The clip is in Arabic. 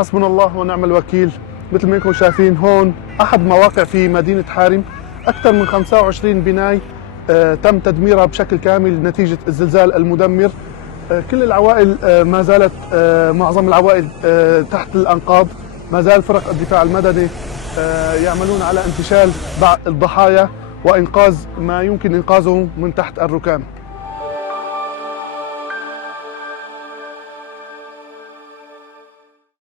حسبنا الله ونعم الوكيل. مثل ما انكم شايفين هون احد مواقع في مدينة حارم، اكثر من 25 بناية تم تدميرها بشكل كامل نتيجة الزلزال المدمر. كل العوائل ما زالت، معظم العوائل تحت الأنقاض. ما زال فرق الدفاع المدني يعملون على انتشال بعض الضحايا وإنقاذ ما يمكن إنقاذه من تحت الركام.